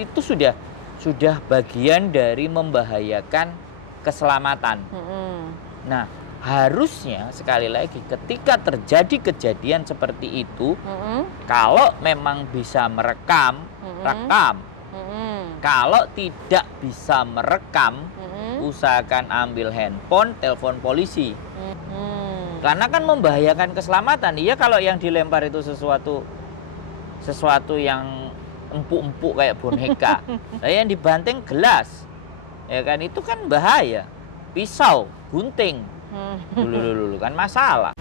itu sudah bagian dari membahayakan keselamatan. Nah, harusnya sekali lagi ketika terjadi kejadian seperti itu, kalau memang bisa merekam, rekam. Kalau tidak bisa merekam, usahakan ambil handphone, telepon polisi. Karena kan membahayakan keselamatan. Iya, kalau yang dilempar itu sesuatu yang empuk-empuk kayak boneka. Nah, yang dibanting gelas. Ya kan, itu kan bahaya. Pisau, gunting. Dulu kan masalah.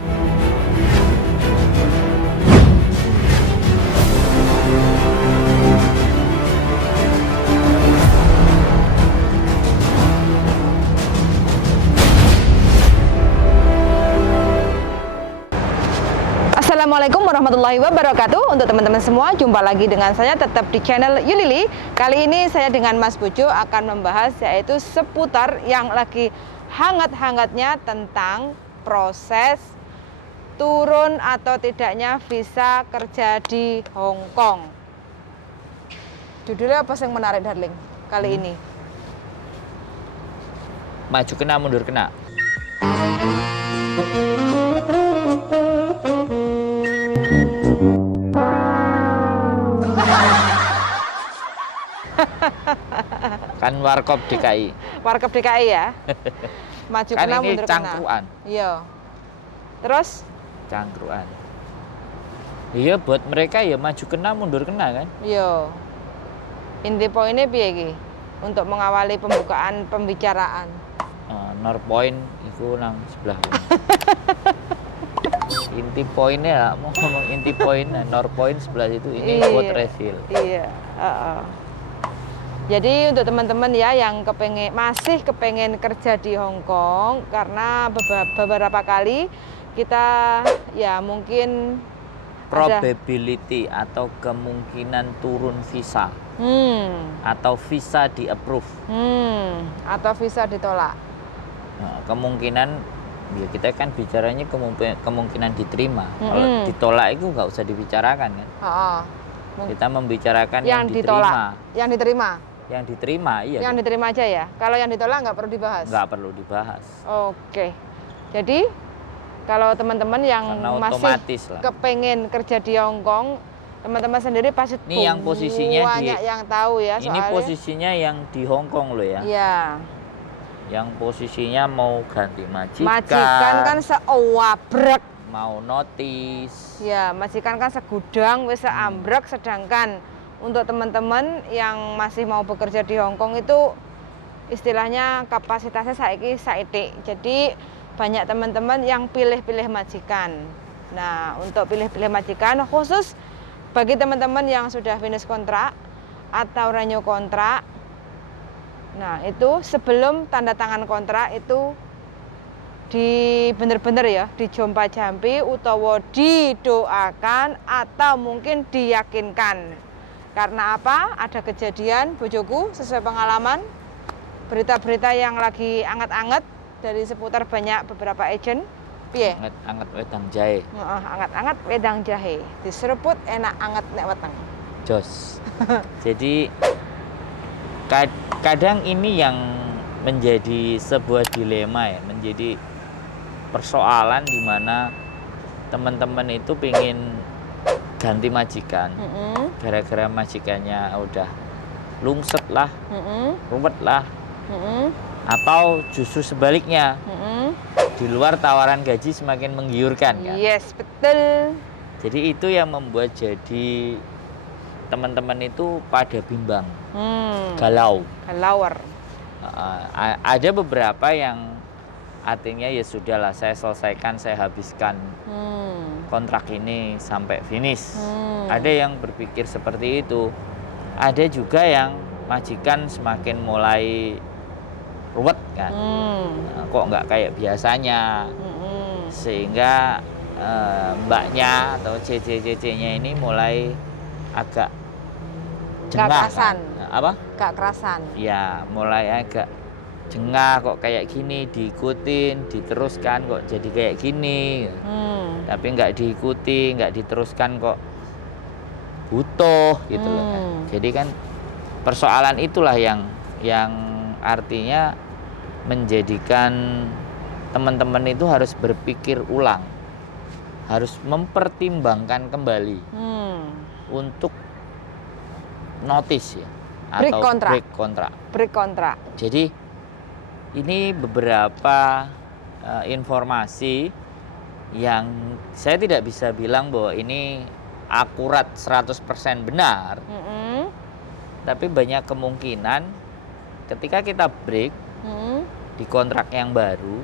Assalamualaikum warahmatullahi wabarakatuh. Untuk teman-teman semua, jumpa lagi dengan saya tetap di channel Yulili. Kali ini saya dengan Mas Bojo akan membahas yaitu seputar yang lagi hangat-hangatnya tentang proses turun atau tidaknya visa kerja di Hong Kong. Judulnya apa yang menarik, darling, kali ini? Maju kena, mundur kena. Kan Warkop DKI. Warkop DKI ya. Maju Kan kena, ini mundur cangkruan. kena. Iya. Terus? Cangkruan. Iya, buat mereka ya maju kena, mundur kena kan. Iya. Inti poinnya piye iki? Untuk mengawali pembukaan pembicaraan. Norpoint itu nang sebelah kono. Inti poinnya lah, mau ngomong inti poinnya, Norpoint sebelah itu, ini quote refill. Iya. Jadi untuk teman-teman ya yang masih kepengen kerja di Hong Kong, karena beberapa kali kita ya mungkin Probability atau kemungkinan turun visa atau visa di approve atau visa ditolak. Nah, kemungkinan ya kita kan bicaranya kemungkinan diterima. Kalau ditolak itu nggak usah dibicarakan kan. Kita membicarakan yang diterima. Yang diterima. Yang diterima, iya. Yang diterima aja ya. Kalau yang ditolak nggak perlu dibahas. Nggak perlu dibahas. Oke. Jadi kalau teman-teman yang masih kepengen kerja di Hong Kong, teman-teman sendiri pasti ini yang posisinya banyak yang tahu ya. Ini soalnya posisinya yang di Hong Kong loh ya. Iya. Yang posisinya mau ganti majikan. Majikan kan seowabrek. Mau notis. Ya, majikan kan segudang wis seambrek, sedangkan untuk teman-teman yang masih mau bekerja di Hong Kong itu istilahnya kapasitasnya saiki. Jadi banyak teman-teman yang pilih-pilih majikan. Nah, untuk pilih-pilih majikan khusus bagi teman-teman yang sudah finish kontrak atau renew kontrak. Nah, itu sebelum tanda tangan kontrak itu bener-bener ya dijompa-jampi utawa didoakan atau mungkin diyakinkan. Karena apa? Ada kejadian bojoku sesuai pengalaman, berita-berita yang lagi anget-anget dari seputar beberapa agent. Piye? Anget wedang jahe. Anget-anget wedang jahe. Diseruput enak anget nek weteng. Jos. Jadi kadang ini yang menjadi sebuah dilema ya, menjadi persoalan di mana teman-teman itu pengen ganti majikan. Gara-gara majikannya udah lungset lah, ruwet lah. Atau justru sebaliknya, di luar tawaran gaji semakin menggiurkan kan? Yes, betul. Jadi itu yang membuat jadi teman-teman itu pada bimbang, galauer. Ada beberapa yang artinya ya sudahlah, saya selesaikan, saya habiskan kontrak ini sampai finish. Ada yang berpikir seperti itu. Ada juga yang majikan semakin mulai ruwet kan, kok nggak kayak biasanya, sehingga mbaknya atau CC-CC-nya ini mulai agak jengah. Gak kerasan. Ya, mulai agak jengah, kok kayak gini, diikutin, diteruskan kok jadi kayak gini. Tapi nggak diikuti, nggak diteruskan kok butuh gitu loh kan. Jadi kan persoalan itulah yang artinya menjadikan teman-teman itu harus berpikir ulang, harus mempertimbangkan kembali untuk notice ya, Break atau kontrak. break kontrak. Jadi ini beberapa informasi yang saya tidak bisa bilang bahwa ini akurat 100% benar, tapi banyak kemungkinan ketika kita break di kontrak yang baru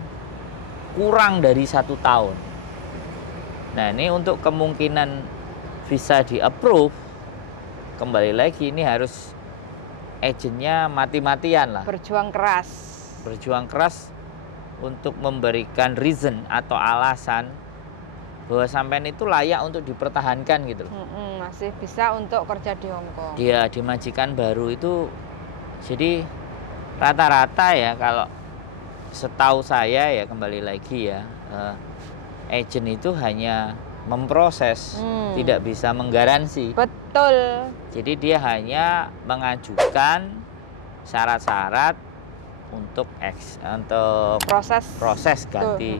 kurang dari 1 tahun. Nah, ini untuk kemungkinan visa di approve, kembali lagi ini harus agentnya mati-matian lah, Berjuang keras untuk memberikan reason atau alasan bahwa sampean itu layak untuk dipertahankan gitu loh. Masih bisa untuk kerja di Hong Kong. Dia di majikan baru itu, jadi rata-rata ya, kalau setahu saya ya, kembali lagi ya, agent itu hanya memproses, tidak bisa menggaransi. Betul. Jadi dia hanya mengajukan syarat-syarat untuk proses ganti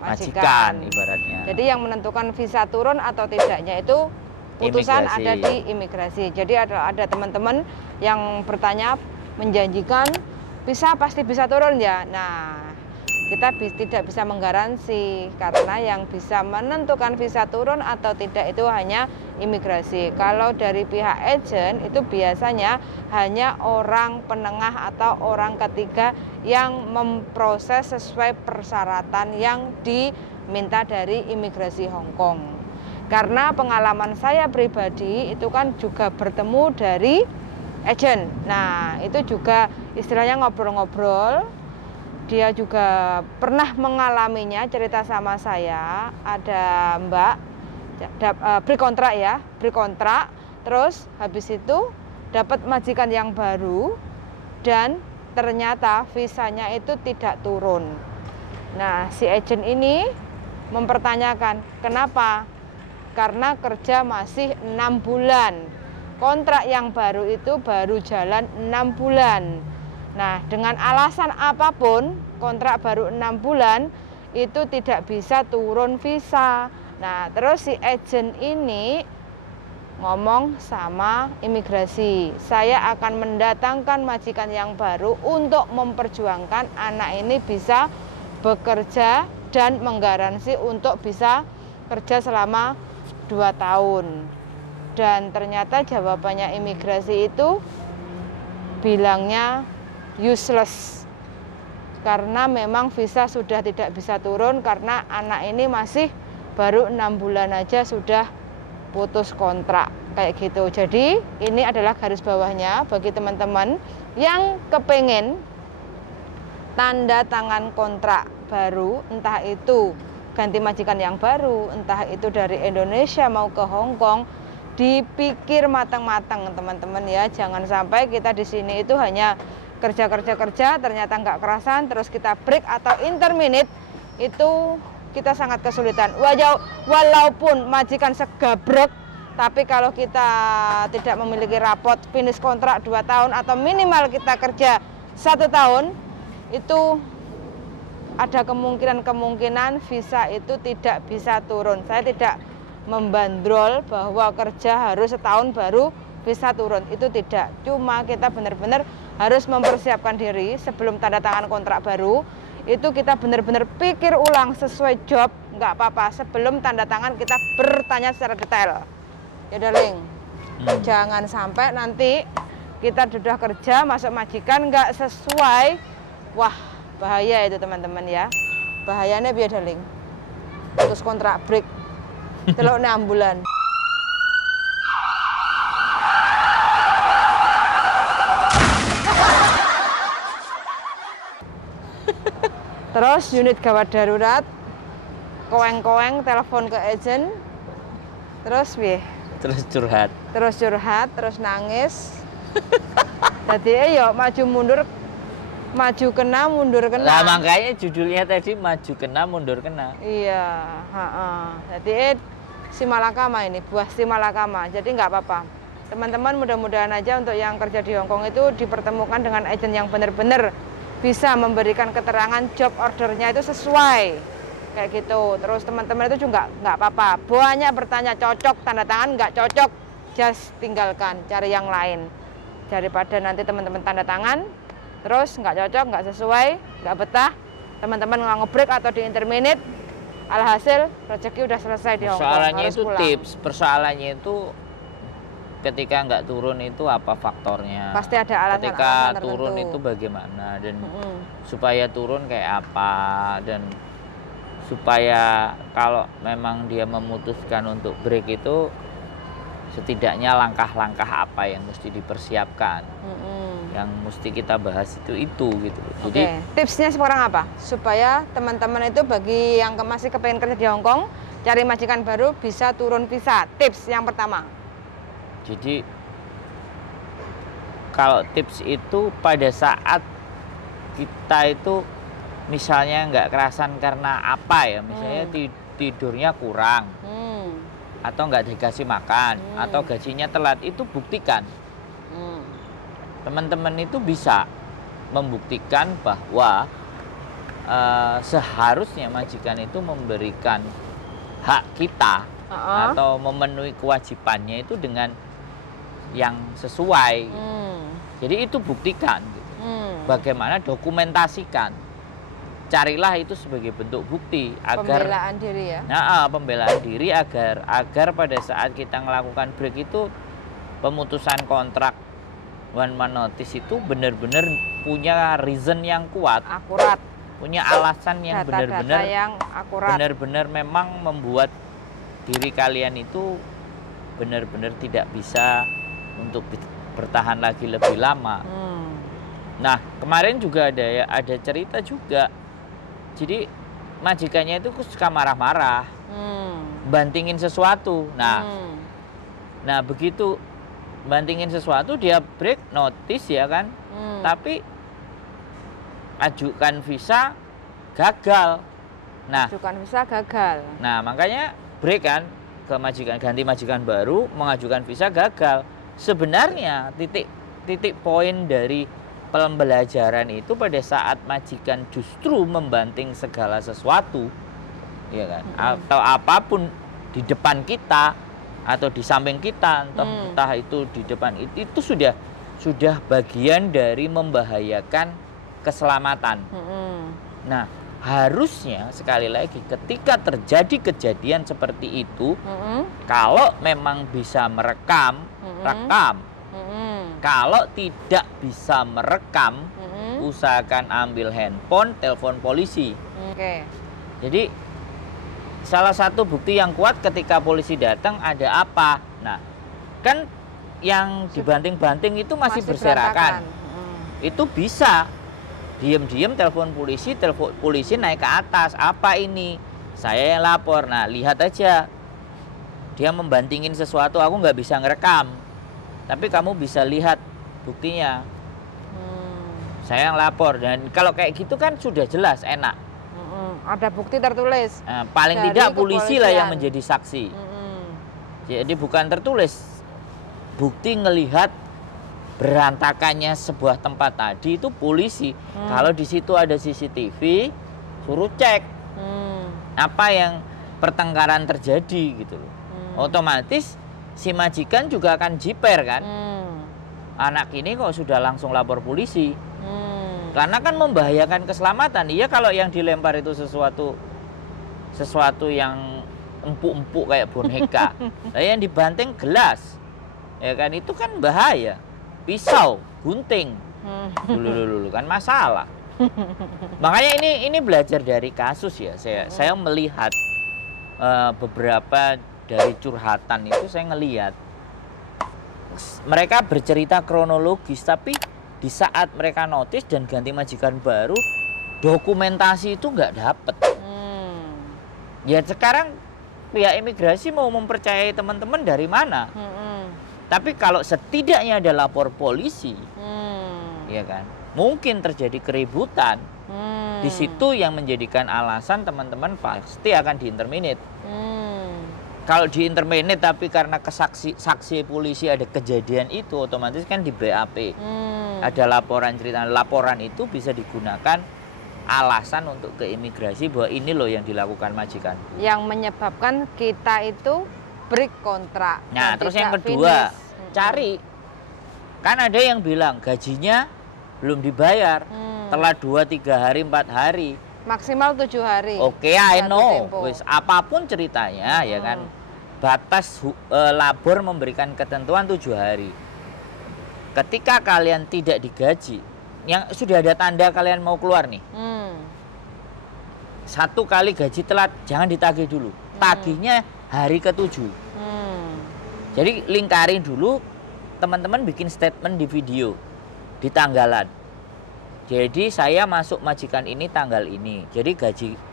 majikan ibaratnya. Jadi yang menentukan visa turun atau tidaknya itu putusan Imigrasi. ada di imigrasi. Jadi ada teman-teman yang bertanya, menjanjikan visa pasti bisa turun ya. Nah, kita tidak bisa menggaransi karena yang bisa menentukan visa turun atau tidak itu hanya imigrasi. Kalau dari pihak agent itu biasanya hanya orang penengah atau orang ketiga yang memproses sesuai persyaratan yang diminta dari imigrasi Hong Kong. Karena pengalaman saya pribadi itu kan juga bertemu dari agent. Nah, itu juga istilahnya ngobrol-ngobrol. Dia juga pernah mengalaminya, cerita sama saya. Ada Mbak break kontrak, terus habis itu dapat majikan yang baru dan ternyata visanya itu tidak turun. Nah, si agent ini mempertanyakan kenapa? Karena kerja masih 6 bulan. Kontrak yang baru itu baru jalan 6 bulan. Nah, dengan alasan apapun, kontrak baru 6 bulan itu tidak bisa turun visa. Nah, terus si agent ini ngomong sama imigrasi, saya akan mendatangkan majikan yang baru untuk memperjuangkan anak ini bisa bekerja dan menggaransi untuk bisa kerja selama 2 tahun. Dan ternyata jawabannya imigrasi itu bilangnya useless, karena memang visa sudah tidak bisa turun karena anak ini masih baru 6 bulan aja sudah putus kontrak kayak gitu. Jadi ini adalah garis bawahnya bagi teman-teman yang kepengen tanda tangan kontrak baru, entah itu ganti majikan yang baru, entah itu dari Indonesia mau ke Hong Kong, dipikir matang-matang teman-teman ya. Jangan sampai kita di sini itu hanya kerja ternyata nggak kerasan, terus kita break atau interminute, itu kita sangat kesulitan. Walaupun majikan segabrek, tapi kalau kita tidak memiliki rapot finish kontrak 2 tahun atau minimal kita kerja 1 tahun, itu ada kemungkinan visa itu tidak bisa turun. Saya tidak membandrol bahwa kerja harus setahun baru bisa turun, itu tidak. Cuma kita benar-benar harus mempersiapkan diri sebelum tanda tangan kontrak baru. Itu kita benar-benar pikir ulang sesuai job, nggak apa-apa. Sebelum tanda tangan kita bertanya secara detail. Ya darling, jangan sampai nanti kita sudah kerja masuk majikan nggak sesuai. Wah, bahaya itu teman-teman ya. Bahayanya biar darling. Putus kontrak break. Teluk 6 bulan. Terus unit gawat darurat, koeng-koeng telepon ke agent, terus Terus curhat. terus nangis. Jadi yuk maju mundur, maju kena mundur kena. Nah, makanya judulnya tadi maju kena mundur kena. Iya, jadi si malakama ini, buah si malakama. Jadi nggak apa-apa. teman-teman mudah-mudahan aja untuk yang kerja di Hong Kong itu dipertemukan dengan agen yang benar-benar bisa memberikan keterangan job ordernya itu sesuai kayak gitu. Terus teman-teman itu juga nggak apa-apa, banyak bertanya cocok tanda tangan, nggak cocok just tinggalkan, cari yang lain, daripada nanti teman-teman tanda tangan terus nggak cocok, nggak sesuai, nggak betah, teman-teman nggak ngebreak atau di interminate, alhasil rezeki udah selesai di Hong Kong. Persoalannya harus itu pulang. tips, persoalannya itu ketika nggak turun itu apa faktornya? Pasti ada alasan-alasan Ketika tertentu. turun itu bagaimana dan Mm-mm. supaya turun kayak apa dan supaya kalau memang dia memutuskan untuk break itu setidaknya langkah-langkah apa yang mesti dipersiapkan, Mm-mm. yang mesti kita bahas itu gitu. Oke, tipsnya sekarang apa? Supaya teman-teman itu bagi yang masih kepengen kerja di Hong Kong, cari majikan baru bisa turun visa. Tips yang pertama. Jadi kalau tips itu pada saat kita itu misalnya nggak kerasan karena apa ya, misalnya tidurnya kurang atau nggak dikasih makan atau gajinya telat, itu buktikan. Teman-teman itu bisa membuktikan bahwa seharusnya majikan itu memberikan hak kita atau memenuhi kewajibannya itu dengan yang sesuai. Jadi itu buktikan. Bagaimana dokumentasikan. Carilah itu sebagai bentuk bukti agar Pembelaan diri ya. Pembelaan diri agar pada saat kita melakukan break itu pemutusan kontrak one man notice itu benar-benar punya reason yang kuat, Akurat. punya alasan yang Data-data yang akurat. benar-benar memang membuat diri kalian itu benar-benar tidak bisa untuk bertahan lagi lebih lama. Nah, kemarin juga ada cerita juga. Jadi majikannya itu suka marah-marah, bantingin sesuatu. Nah begitu bantingin sesuatu dia break notice ya kan, tapi ajukan visa gagal. Ajukan visa gagal. Nah makanya break kan ke majikan, ganti majikan baru, mengajukan visa gagal. Sebenarnya titik poin dari pembelajaran itu pada saat majikan justru membanting segala sesuatu, ya kan, atau apapun di depan kita atau di samping kita, entah itu di depan itu sudah bagian dari membahayakan keselamatan. Nah, harusnya sekali lagi ketika terjadi kejadian seperti itu, kalau memang bisa merekam, rekam. Kalau tidak bisa merekam, usahakan ambil handphone, telepon polisi. Jadi salah satu bukti yang kuat ketika polisi datang ada apa? Nah, kan yang dibanting-banting itu masih berserakan. Itu bisa diam-diam telepon polisi naik ke atas. Apa ini? Saya yang lapor. Nah, lihat aja. Dia membantingin sesuatu, aku nggak bisa ngerekam. Tapi kamu bisa lihat buktinya. Saya yang lapor. Dan kalau kayak gitu kan sudah jelas, enak. Ada bukti tertulis. Paling dari tidak polisi lah yang kepolisian. menjadi saksi. Jadi bukan tertulis. Bukti ngelihat berantakannya sebuah tempat tadi itu polisi. Kalau di situ ada CCTV, suruh cek apa yang pertengkaran terjadi gitu loh. Otomatis si majikan juga akan jiper kan. Anak ini kok sudah langsung lapor polisi. Karena kan membahayakan keselamatan. Iya, kalau yang dilempar itu sesuatu yang empuk-empuk kayak boneka. Nah, yang dibanting gelas. Ya kan, itu kan bahaya. Pisau, gunting. Dulu kan masalah. Makanya ini belajar dari kasus ya. Saya melihat beberapa dari curhatan itu, saya ngelihat mereka bercerita kronologis, tapi di saat mereka notice dan ganti majikan baru, dokumentasi itu nggak dapet. Ya sekarang pihak imigrasi mau mempercayai teman-teman dari mana? Tapi kalau setidaknya ada lapor polisi, ya kan, mungkin terjadi keributan. Di situ yang menjadikan alasan teman-teman pasti akan diinterminate. kalau di intermediate tapi karena saksi polisi ada kejadian itu otomatis kan di BAP. Ada laporan cerita. Laporan itu bisa digunakan alasan untuk ke imigrasi bahwa ini loh yang dilakukan majikan. Yang menyebabkan kita itu break kontrak. Nah, terus yang kedua, cari. Kan ada yang bilang gajinya belum dibayar. Telah 2, 3 hari, 4 hari. Maksimal 7 hari. Oke, I know. Wis, apapun ceritanya ya kan. Batas labor memberikan ketentuan 7 hari. Ketika kalian tidak digaji, yang sudah ada tanda kalian mau keluar nih. 1 kali gaji telat, jangan ditagih dulu. Tagihnya hari ke-7. Jadi lingkarin dulu, teman-teman bikin statement di video, di tanggalan. Jadi saya masuk majikan ini tanggal ini. Jadi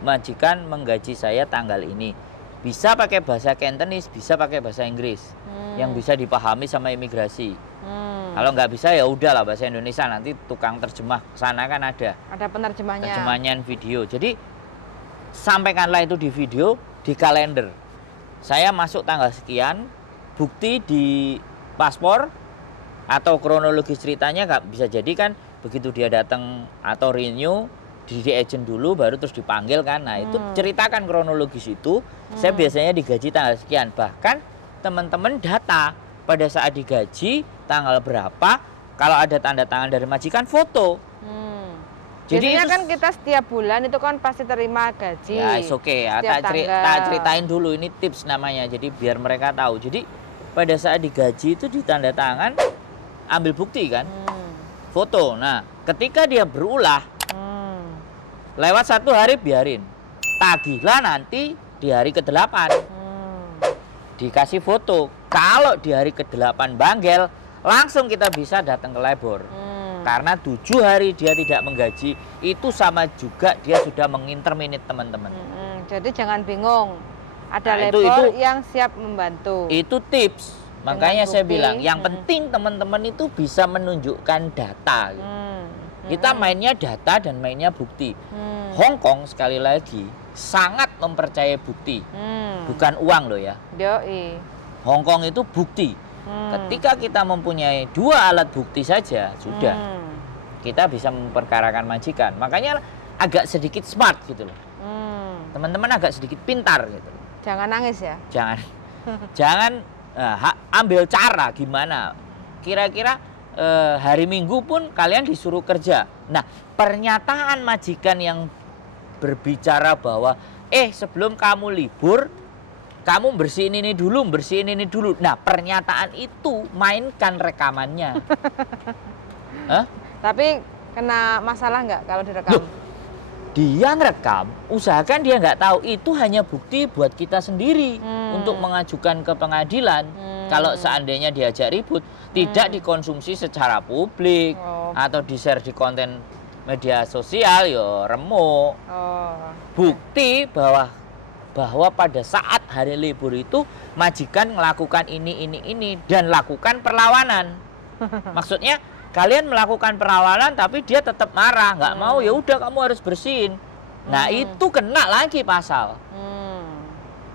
majikan menggaji saya tanggal ini. Bisa pakai bahasa Cantonese, bisa pakai bahasa Inggris. Yang bisa dipahami sama imigrasi. Kalau nggak bisa ya udahlah bahasa Indonesia, nanti tukang terjemah sana kan ada. Ada penerjemahnya. Terjemahnya video. Jadi sampaikanlah itu di video, di kalender. Saya masuk tanggal sekian, bukti di paspor atau kronologis ceritanya nggak bisa jadi kan. Begitu dia datang atau renew di agent dulu baru terus dipanggil kan. Nah itu ceritakan kronologis itu. Saya biasanya digaji tanggal sekian. Bahkan teman-teman data pada saat digaji tanggal berapa. Kalau ada tanda tangan dari majikan foto. Jadi kan kita setiap bulan itu kan pasti terima gaji. Ya oke ya. Tak ceritain dulu, ini tips namanya. Jadi biar mereka tahu. Jadi pada saat digaji itu ditanda tangan, ambil bukti kan. Foto. Nah, ketika dia berulah, lewat 1 hari biarin. Tagihlah nanti di hari ke-8. Dikasih foto. Kalau di hari ke-8 banggel, langsung kita bisa datang ke labor. Karena 7 hari dia tidak menggaji, itu sama juga dia sudah menginterminate teman-teman. Jadi jangan bingung. Ada labor yang siap membantu. Itu tips. Makanya saya bilang, yang penting teman-teman itu bisa menunjukkan data. Kita mainnya data dan mainnya bukti. Hong Kong sekali lagi sangat mempercayai bukti, bukan uang loh ya. Yoi. Hong Kong itu bukti. Ketika kita mempunyai 2 alat bukti saja, sudah kita bisa memperkarakan majikan. Makanya agak sedikit smart gitu loh. Teman-teman agak sedikit pintar gitu. Jangan nangis ya. Jangan ambil cara gimana. Kira-kira hari Minggu pun kalian disuruh kerja. Nah, pernyataan majikan yang berbicara bahwa sebelum kamu libur, kamu bersihin ini dulu, bersihin ini dulu. Nah, pernyataan itu mainkan rekamannya. Tapi kena masalah nggak kalau direkam? Loh, dia ngerekam, usahakan dia nggak tahu. Itu hanya bukti buat kita sendiri untuk mengajukan ke pengadilan. Kalau seandainya diajak ribut, tidak dikonsumsi secara publik atau di-share di konten media sosial, ya remuk. Bukti bahwa pada saat hari libur itu majikan melakukan ini dan lakukan perlawanan. Maksudnya kalian melakukan perlawanan tapi dia tetap marah, nggak mau, ya udah kamu harus bersihin. Nah itu kena lagi pasal.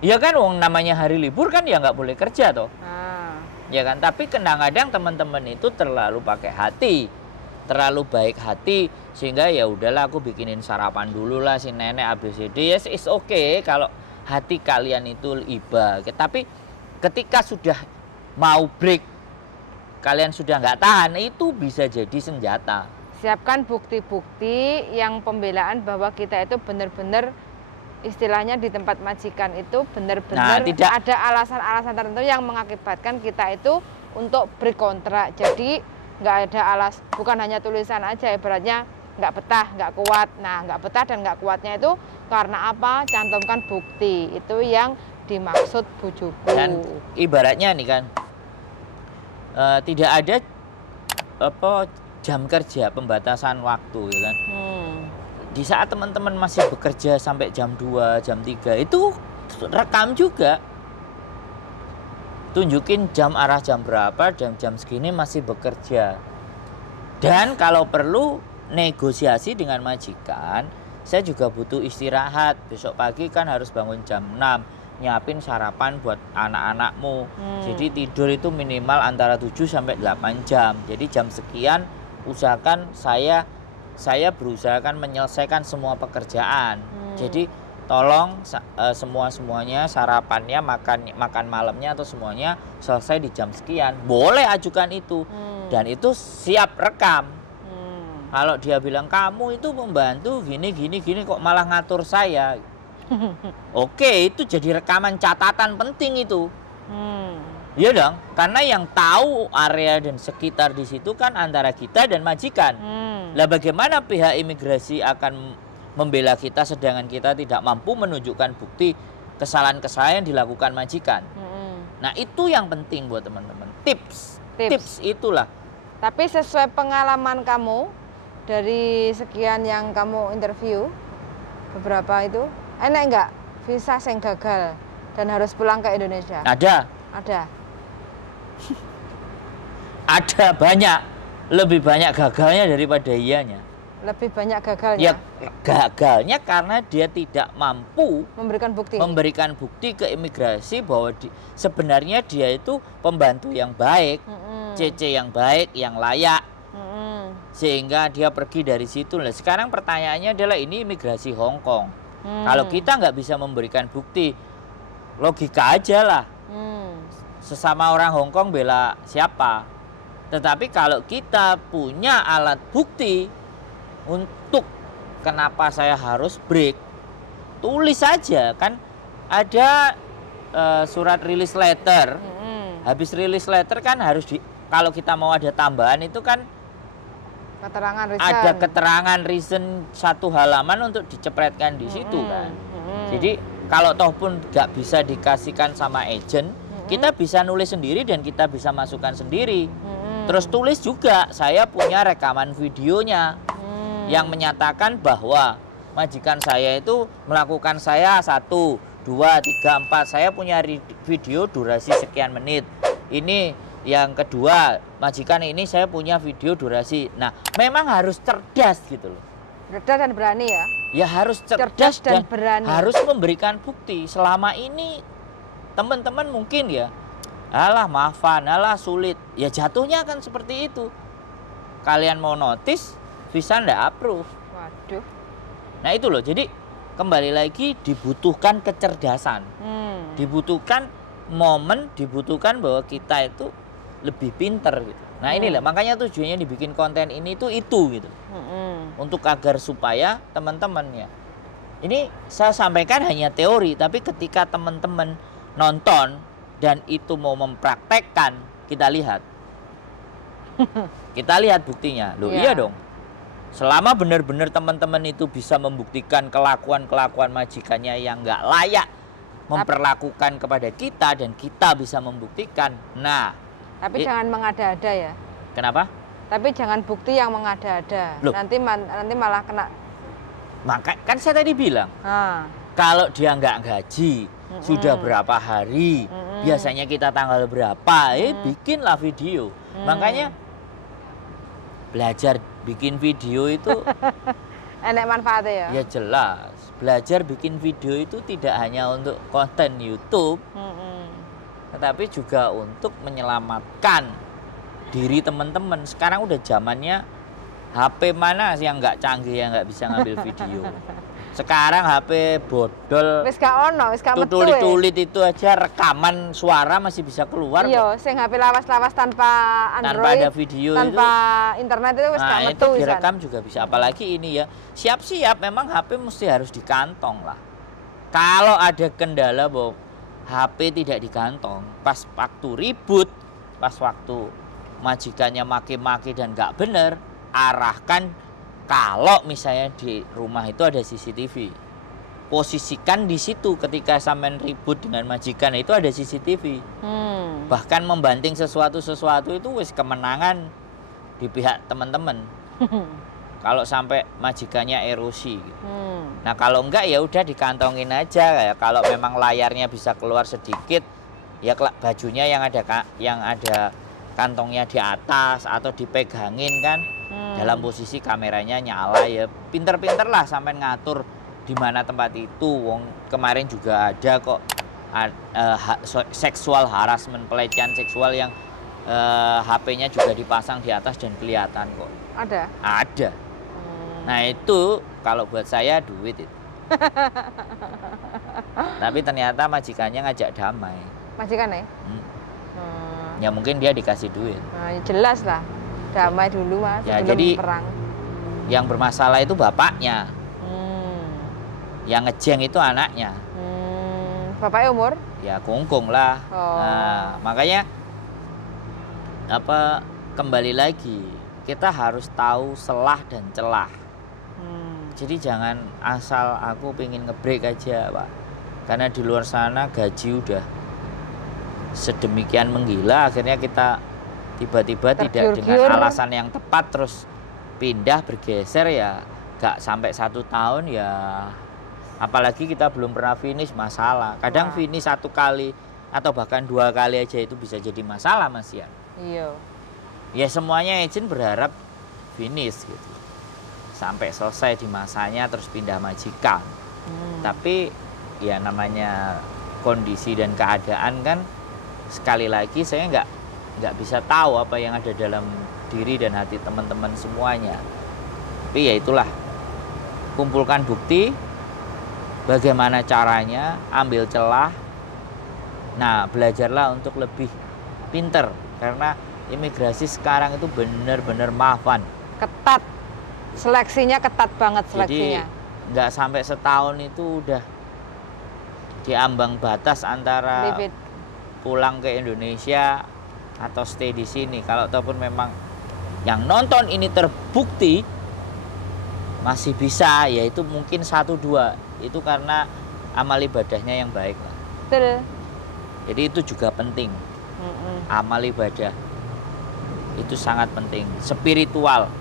Ya kan, wong namanya hari libur kan ya nggak boleh kerja toh. Ya kan, tapi kadang-kadang teman-teman itu terlalu pakai hati, terlalu baik hati, sehingga ya udahlah aku bikinin sarapan dulu lah si nenek ABCD. Yes, it's okay kalau hati kalian itu iba. Tapi ketika sudah mau break, kalian sudah nggak tahan, itu bisa jadi senjata. Siapkan bukti-bukti yang pembelaan bahwa kita itu benar-benar istilahnya di tempat majikan itu benar-benar ada alasan-alasan tertentu yang mengakibatkan kita itu untuk berkontrak. Jadi nggak ada bukan hanya tulisan aja, ibaratnya nggak betah, nggak kuat. Nah, nggak betah dan nggak kuatnya itu karena apa? Cantumkan bukti. Itu yang dimaksud Bu Juku. Dan ibaratnya nih kan, tidak ada jam kerja, pembatasan waktu ya kan. Di saat teman-teman masih bekerja sampai jam 2, jam 3 itu rekam juga. Tunjukin jam berapa, jam segini masih bekerja. Dan kalau perlu negosiasi dengan majikan, saya juga butuh istirahat. Besok pagi kan harus bangun jam 6. nyiapin sarapan buat anak-anakmu. Jadi tidur itu minimal antara 7 sampai 8 jam. Jadi jam sekian usahakan saya berusahakan menyelesaikan semua pekerjaan. Jadi tolong semuanya sarapannya, makan malamnya atau semuanya selesai di jam sekian. Boleh ajukan itu. Dan itu siap rekam. Kalau dia bilang kamu itu membantu gini kok malah ngatur saya. Oke, itu jadi rekaman catatan penting itu. Iya dong, karena yang tahu area dan sekitar di situ kan antara kita dan majikan. Lah bagaimana pihak imigrasi akan membela kita sedangkan kita tidak mampu menunjukkan bukti kesalahan-kesalahan yang dilakukan majikan. Nah itu yang penting buat teman-teman. Tips itulah. Tapi sesuai pengalaman kamu dari sekian yang kamu interview beberapa itu, enak nggak visa yang gagal dan harus pulang ke Indonesia? Ada. Ada banyak, lebih banyak gagalnya daripada iyanya. Lebih banyak gagalnya? Ya gagalnya karena dia tidak mampu memberikan bukti ke imigrasi bahwa sebenarnya dia itu pembantu yang baik, CC yang baik, yang layak, sehingga dia pergi dari situ. Nah, sekarang pertanyaannya adalah ini imigrasi Hong Kong. Kalau kita nggak bisa memberikan bukti, logika aja lah. Sesama orang Hong Kong bela siapa? Tetapi kalau kita punya alat bukti untuk kenapa saya harus break, tulis saja. Kan ada surat release letter. Habis release letter kan harus kalau kita mau ada tambahan itu kan ada keterangan reason 1 halaman untuk dicepretkan di situ kan. Jadi kalau toh pun nggak bisa dikasihkan sama agent, kita bisa nulis sendiri dan kita bisa masukkan sendiri. Terus tulis juga saya punya rekaman videonya yang menyatakan bahwa majikan saya itu melakukan saya 1, 2, 3, 4. Saya punya video durasi sekian menit. Ini yang kedua, majikan ini saya punya video durasi. Nah, memang harus cerdas gitu loh. Cerdas dan berani ya? Ya harus cerdas dan berani. Harus memberikan bukti. Selama ini teman-teman mungkin ya, alah maafan, alah sulit. Ya jatuhnya kan seperti itu. Kalian mau notice, visa ndak approve. Waduh. Nah itu loh, jadi kembali lagi dibutuhkan kecerdasan. Dibutuhkan momen, dibutuhkan bahwa kita itu lebih pinter gitu. Nah inilah makanya tujuannya dibikin konten ini itu gitu. Untuk agar supaya teman-teman ya. Ini saya sampaikan hanya teori, tapi ketika teman-teman nonton dan itu mau mempraktekkan, kita lihat. Kita lihat buktinya. Loh iya dong. Selama benar-benar teman-teman itu bisa membuktikan kelakuan-kelakuan majikannya yang nggak layak memperlakukan kepada kita dan kita bisa membuktikan. Nah, tapi jangan mengada-ada ya. Kenapa? Tapi jangan bukti yang mengada-ada. Nanti malah kena. Maka kan saya tadi bilang, kalau dia nggak gaji, sudah berapa hari, biasanya kita tanggal berapa, bikinlah video. Makanya belajar bikin video itu enak manfaatnya ya? Ya jelas. Belajar bikin video itu tidak hanya untuk konten YouTube, tetapi juga untuk menyelamatkan diri teman-teman. Sekarang udah zamannya HP mana yang nggak canggih yang nggak bisa ngambil video. Sekarang HP bodol, wis gak ono, wis gak metu. Tulit-tulit itu aja rekaman suara masih bisa keluar. Iya, sing HP lawas-lawas tanpa Android, tanpa ada video tanpa internet itu wis gak metu. Itu direkam juga bisa. Apalagi ini ya, siap-siap memang HP mesti harus di kantong lah. Kalau ada kendala bahwa HP tidak di kantong, pas waktu ribut, pas waktu majikannya maki-maki dan nggak bener, arahkan. Kalau misalnya di rumah itu ada CCTV, posisikan di situ ketika sampean ribut dengan majikan itu ada CCTV. Bahkan membanting sesuatu itu wis kemenangan di pihak teman-teman. Kalau sampai majikannya erosi. Nah kalau enggak ya udah dikantongin aja. Kalau memang layarnya bisa keluar sedikit, ya bajunya yang ada kantongnya di atas atau dipegangin kan. Dalam posisi kameranya nyala ya pinter-pinter lah sampai ngatur di mana tempat itu. Wong kemarin juga ada kok seksual harassment, pelecehan seksual yang HP-nya juga dipasang di atas dan kelihatan kok. Ada? Ada. Nah itu kalau buat saya duit itu. Tapi ternyata majikannya ngajak damai. Majikan ya? Ya mungkin dia dikasih duit. Nah, jelas lah, damai dulu Mas, Ya, sebelum jadi perang. Yang bermasalah itu bapaknya. Yang ngejeng itu anaknya. Bapaknya umur? Ya kungkung lah. Nah, makanya kembali lagi kita harus tahu selah dan celah. Jadi jangan asal aku pengen ngebreak aja Pak, karena di luar sana gaji udah sedemikian menggila, akhirnya kita tiba-tiba tidak dengan alasan yang tepat terus pindah bergeser, ya gak sampai 1 tahun ya, apalagi kita belum pernah finish masalah. Kadang finish 1 kali atau bahkan 2 kali aja itu bisa jadi masalah Mas ya. Iya. Ya semuanya agent berharap finish gitu, sampai selesai di masanya terus pindah majikan. Tapi ya namanya kondisi dan keadaan kan, sekali lagi saya nggak bisa tahu apa yang ada dalam diri dan hati teman-teman semuanya. Tapi ya itulah, kumpulkan bukti, bagaimana caranya, ambil celah. Nah belajarlah untuk lebih pinter, karena imigrasi sekarang itu benar-benar maafan. Ketat. Seleksinya ketat banget seleksinya. Jadi nggak sampai setahun itu udah diambang batas antara pulang ke Indonesia atau stay di sini. Kalau ataupun memang yang nonton ini terbukti masih bisa, ya itu mungkin 1-2 itu karena amal ibadahnya yang baik. Betul. Jadi itu juga penting. Amal ibadah itu sangat penting, spiritual.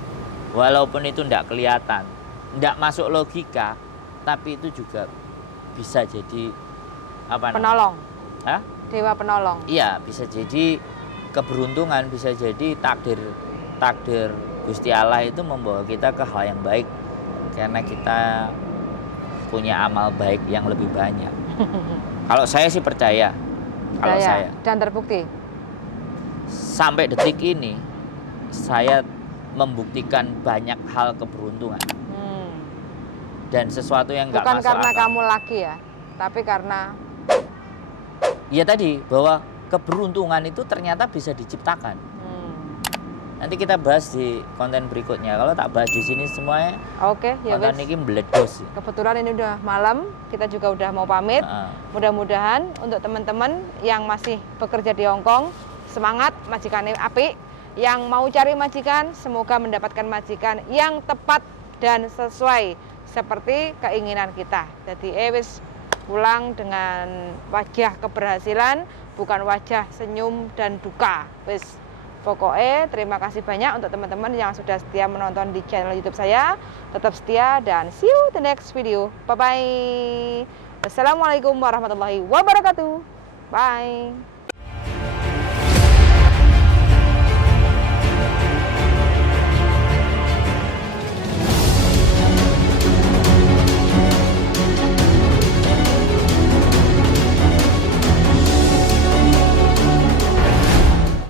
Walaupun itu tidak kelihatan, tidak masuk logika, tapi itu juga bisa jadi penolong. Hah? Dewa penolong. Iya, bisa jadi keberuntungan, bisa jadi takdir Gusti Allah itu membawa kita ke hal yang baik karena kita punya amal baik yang lebih banyak. Kalau saya sih percaya. Kalau saya. Dan terbukti. Sampai detik ini saya membuktikan banyak hal keberuntungan. Dan sesuatu yang nggak masuk akal. Bukan karena kamu laki ya, tapi karena ya tadi, bahwa keberuntungan itu ternyata bisa diciptakan. Nanti kita bahas di konten berikutnya. Kalau tak bahas di sini semuanya, oke, ya konten ini meledos. Kebetulan ini udah malam, kita juga udah mau pamit. Mudah-mudahan untuk teman-teman yang masih bekerja di Hong Kong, semangat, majikan apik. Yang mau cari majikan, semoga mendapatkan majikan yang tepat dan sesuai seperti keinginan kita. Jadi wis pulang dengan wajah keberhasilan, bukan wajah senyum dan duka. Wis pokoknya terima kasih banyak untuk teman-teman yang sudah setia menonton di channel YouTube saya. Tetap setia dan see you the next video. Bye bye. Wassalamualaikum warahmatullahi wabarakatuh. Bye.